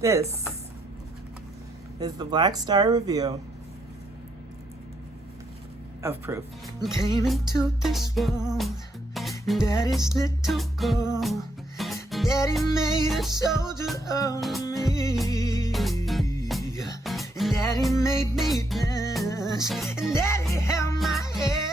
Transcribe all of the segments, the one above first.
This is the Black Star Review of Proof. Came into this world, Daddy's little girl. Daddy made a soldier out of me. And Daddy made me dance. And Daddy held my hand.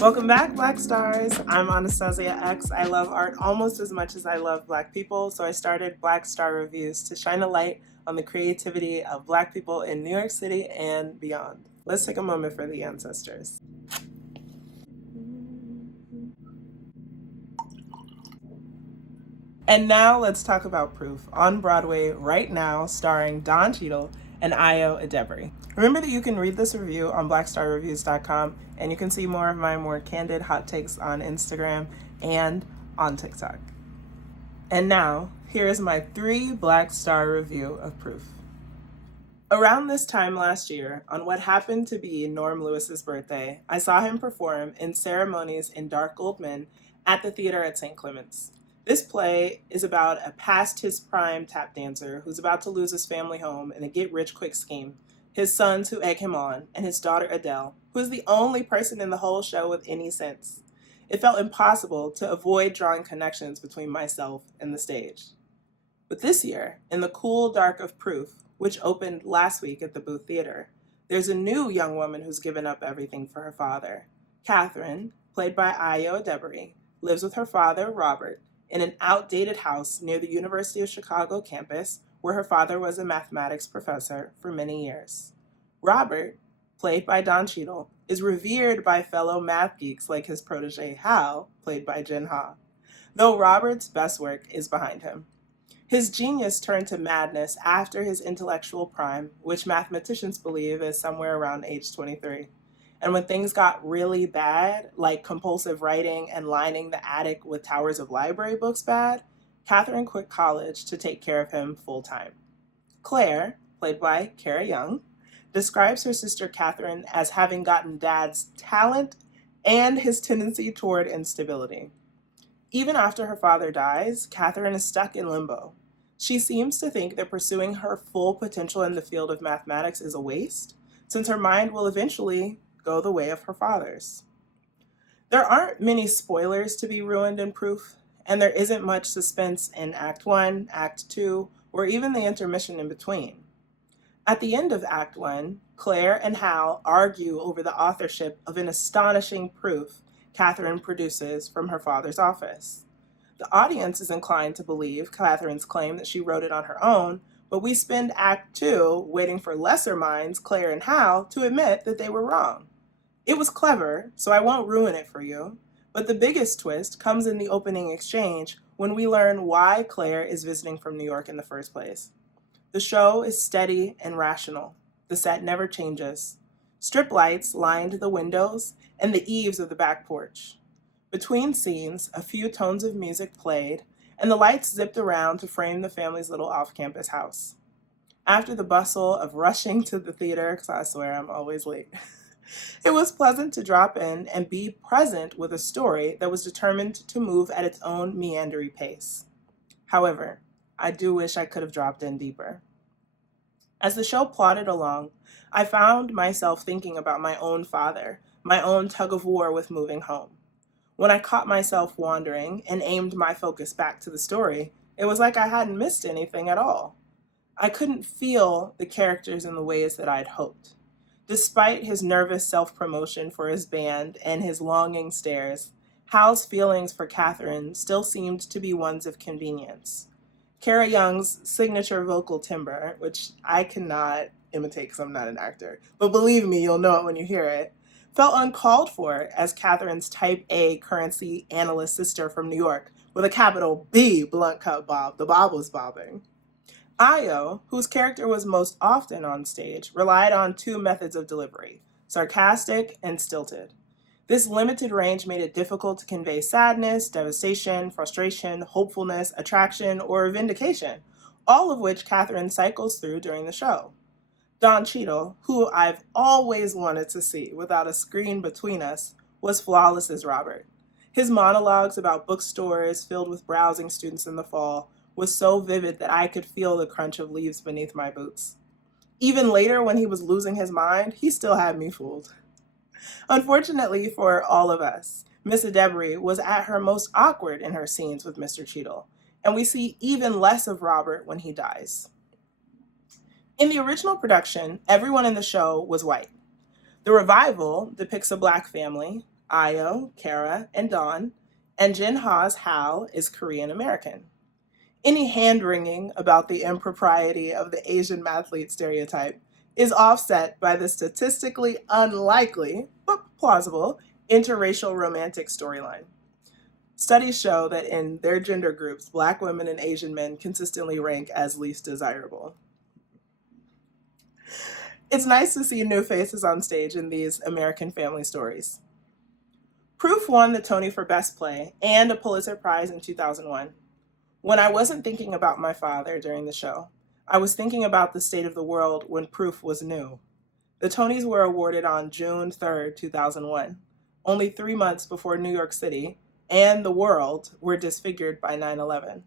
Welcome back, Black Stars. I'm Anastasia X. I love art almost as much as I love Black people, so I started Black Star Reviews to shine a light on the creativity of Black people in New York City and beyond. Let's take a moment for the ancestors. And now let's talk about Proof, on Broadway right now, starring Cheadle and Ayo Edebiri. Remember that you can read this review on blackstarreviews.com, and you can see more of my more candid hot takes on Instagram and on TikTok. And now, here is my 3 Black Star review of Proof. Around this time last year, on what happened to be Norm Lewis's birthday, I saw him perform in Ceremonies in Dark Goldman at the theater at St. Clement's. This play is about a past his prime tap dancer who's about to lose his family home in a get-rich-quick scheme, his sons who egg him on, and his daughter Adele, who is the only person in the whole show with any sense. It felt impossible to avoid drawing connections between myself and the stage. But this year, in the cool dark of Proof, which opened last week at the Booth Theater, there's a new young woman who's given up everything for her father. Catherine, played by Ayo Edebiri, lives with her father, Robert, in an outdated house near the University of Chicago campus where her father was a mathematics professor for many years. Robert, played by Cheadle, is revered by fellow math geeks like his protege Hal, played by Jin Ha, though Robert's best work is behind him. His genius turned to madness after his intellectual prime, which mathematicians believe is somewhere around age 23. And when things got really bad, like compulsive writing and lining the attic with towers of library books bad, Catherine quit college to take care of him full-time. Claire, played by Kara Young, describes her sister Catherine as having gotten Dad's talent and his tendency toward instability. Even after her father dies, Catherine is stuck in limbo. She seems to think that pursuing her full potential in the field of mathematics is a waste, since her mind will eventually go the way of her father's. There aren't many spoilers to be ruined in Proof, and there isn't much suspense in Act 1, Act 2, or even the intermission in between. At the end of Act 1, Claire and Hal argue over the authorship of an astonishing proof Catherine produces from her father's office. The audience is inclined to believe Catherine's claim that she wrote it on her own, but we spend Act 2 waiting for lesser minds, Claire and Hal, to admit that they were wrong. It was clever, so I won't ruin it for you, but the biggest twist comes in the opening exchange when we learn why Claire is visiting from New York in the first place. The show is steady and rational. The set never changes. Strip lights lined the windows and the eaves of the back porch. Between scenes, a few tones of music played, and the lights zipped around to frame the family's little off-campus house. After the bustle of rushing to the theater, because I swear I'm always late, it was pleasant to drop in and be present with a story that was determined to move at its own meandering pace. However, I do wish I could have dropped in deeper. As the show plodded along, I found myself thinking about my own father, my own tug-of-war with moving home. When I caught myself wandering and aimed my focus back to the story, it was like I hadn't missed anything at all. I couldn't feel the characters in the ways that I'd hoped. Despite his nervous self-promotion for his band and his longing stares, Hal's feelings for Catherine still seemed to be ones of convenience. Kara Young's signature vocal timbre, which I cannot imitate because I'm not an actor, but believe me, you'll know it when you hear it, felt uncalled for as Catherine's type A currency analyst sister from New York with a capital B blunt cut bob. The bob was bobbing. Ayo, whose character was most often on stage, relied on 2 methods of delivery, sarcastic and stilted. This limited range made it difficult to convey sadness, devastation, frustration, hopefulness, attraction, or vindication, all of which Catherine cycles through during the show. Don Cheadle, who I've always wanted to see without a screen between us, was flawless as Robert. His monologues about bookstores filled with browsing students in the fall was so vivid that I could feel the crunch of leaves beneath my boots. Even later, when he was losing his mind, he still had me fooled. Unfortunately for all of us, Miss Edebiri was at her most awkward in her scenes with Mr. Cheadle, and we see even less of Robert when he dies. In the original production, everyone in the show was white. The revival depicts a Black family, Ayo, Kara, and Dawn, and Jin Ha's Hal is Korean American. Any hand-wringing about the impropriety of the Asian mathlete stereotype is offset by the statistically unlikely, but plausible, interracial romantic storyline. Studies show that in their gender groups, Black women and Asian men consistently rank as least desirable. It's nice to see new faces on stage in these American family stories. Proof won the Tony for Best Play and a Pulitzer Prize in 2001. When I wasn't thinking about my father during the show, I was thinking about the state of the world when Proof was new. The Tonys were awarded on June 3rd, 2001, only 3 months before New York City and the world were disfigured by 9/11.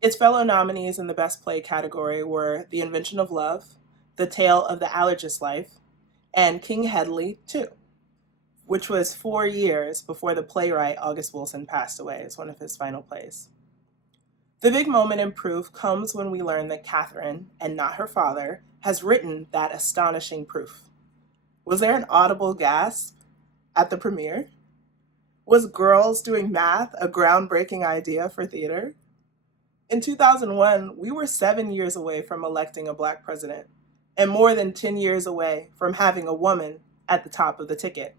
Its fellow nominees in the Best Play category were The Invention of Love, The Tale of the Allergist's Life, and King Hedley 2, which was 4 years before the playwright August Wilson passed away as one of his final plays. The big moment in Proof comes when we learn that Catherine, and not her father, has written that astonishing proof. Was there an audible gasp at the premiere? Was girls doing math a groundbreaking idea for theater? In 2001, we were 7 years away from electing a Black president, and more than 10 years away from having a woman at the top of the ticket.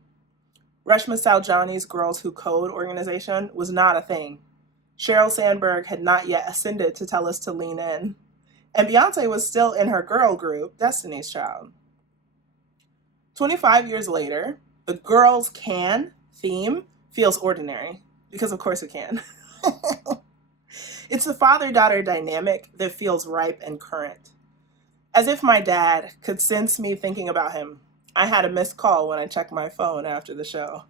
Reshma Saujani's Girls Who Code organization was not a thing. Sheryl Sandberg had not yet ascended to tell us to lean in. And Beyonce was still in her girl group, Destiny's Child. 25 years later, the Girls Can theme feels ordinary, because of course it can. It's the father-daughter dynamic that feels ripe and current. As if my dad could sense me thinking about him, I had a missed call when I checked my phone after the show.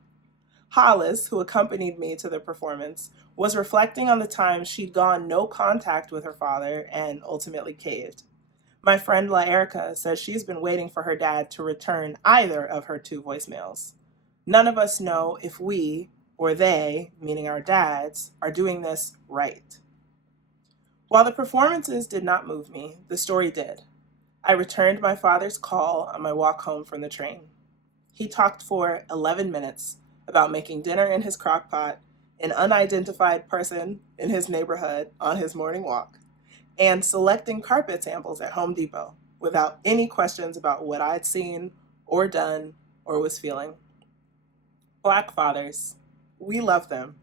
Hollis, who accompanied me to the performance, was reflecting on the time she'd gone no contact with her father and ultimately caved. My friend La Erica says she's been waiting for her dad to return either of her 2 voicemails. None of us know if we, or they, meaning our dads, are doing this right. While the performances did not move me, the story did. I returned my father's call on my walk home from the train. He talked for 11 minutes about making dinner in his crock pot, an unidentified person in his neighborhood on his morning walk, and selecting carpet samples at Home Depot without any questions about what I'd seen or done or was feeling. Black fathers, we love them.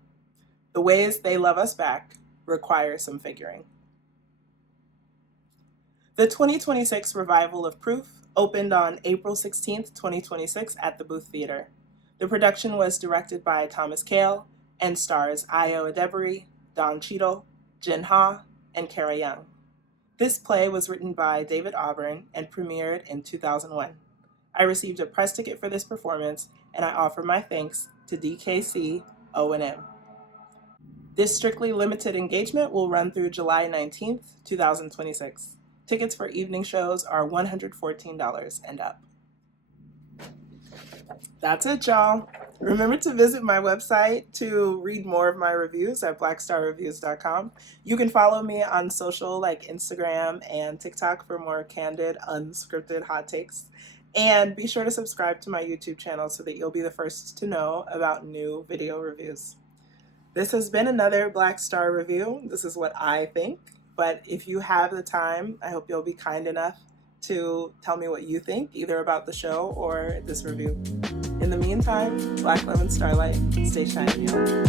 The ways they love us back require some figuring. The 2026 revival of Proof opened on April 16th, 2026 at the Booth Theater. The production was directed by Thomas Kail and stars Ayo Edebiri, Don Cheadle, Jin Ha, and Kara Young. This play was written by David Auburn and premiered in 2001. I received a press ticket for this performance, and I offer my thanks to DKC O&M. This strictly limited engagement will run through July 19th, 2026. Tickets for evening shows are $114 and up. That's it, y'all. Remember to visit my website to read more of my reviews at blackstarreviews.com. You can follow me on social like Instagram and TikTok for more candid, unscripted hot takes. And be sure to subscribe to my YouTube channel so that you'll be the first to know about new video reviews. This has been another Black Star Review. This is what I think. But if you have the time, I hope you'll be kind enough to tell me what you think, either about the show or this review. In the meantime, Black Lemon Starlight, stay shiny, y'all.